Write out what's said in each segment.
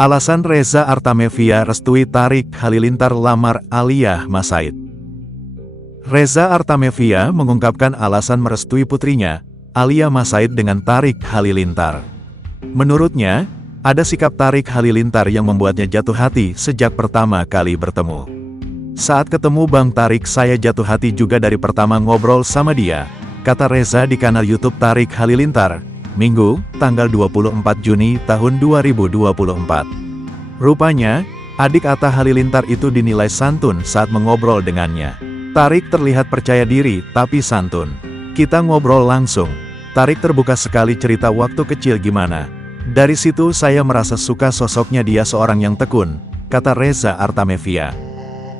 Alasan Reza Artamevia restui Tarik Halilintar lamar Aliyah Mas Said. Reza Artamevia mengungkapkan alasan merestui putrinya, Aliyah Mas Said dengan Tarik Halilintar. Menurutnya, ada sikap Tarik Halilintar yang membuatnya jatuh hati sejak pertama kali bertemu. Saat ketemu Bang Tarik saya jatuh hati juga dari pertama ngobrol sama dia, kata Reza di kanal YouTube Tarik Halilintar, Minggu, tanggal 24 Juni tahun 2024. Rupanya, adik Atta Halilintar itu dinilai santun saat mengobrol dengannya. Tarik terlihat percaya diri, tapi santun. Kita ngobrol langsung. Tarik terbuka sekali cerita waktu kecil gimana. Dari situ saya merasa suka sosoknya, dia seorang yang tekun, kata Reza Artamevia.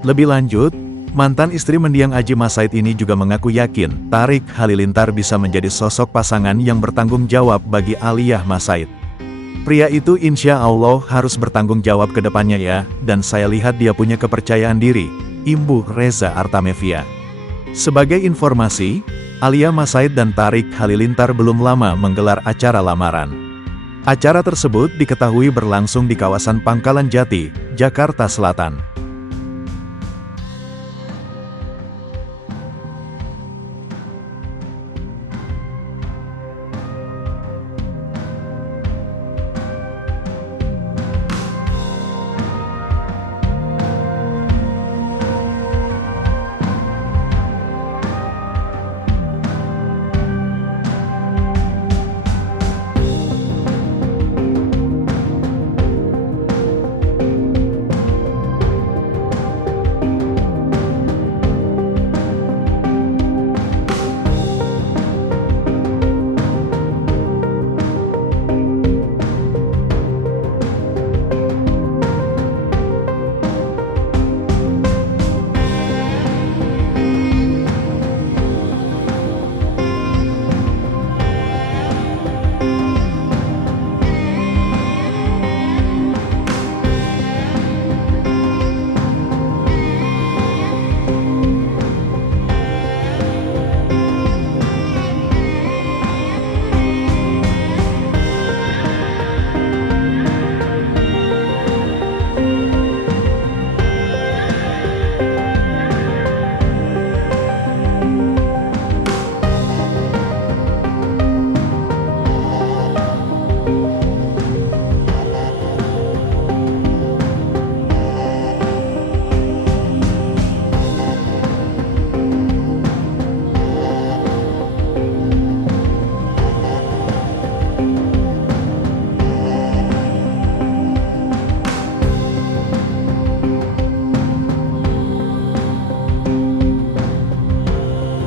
Lebih lanjut, mantan istri mendiang Aji Mas Said ini juga mengaku yakin Tarik Halilintar bisa menjadi sosok pasangan yang bertanggung jawab bagi Aliyah Mas Said. Pria itu insya Allah harus bertanggung jawab ke depannya ya, dan saya lihat dia punya kepercayaan diri, imbuh Reza Artamevia. Sebagai informasi, Aliyah Mas Said dan Tarik Halilintar belum lama menggelar acara lamaran. Acara tersebut diketahui berlangsung di kawasan Pangkalan Jati, Jakarta Selatan.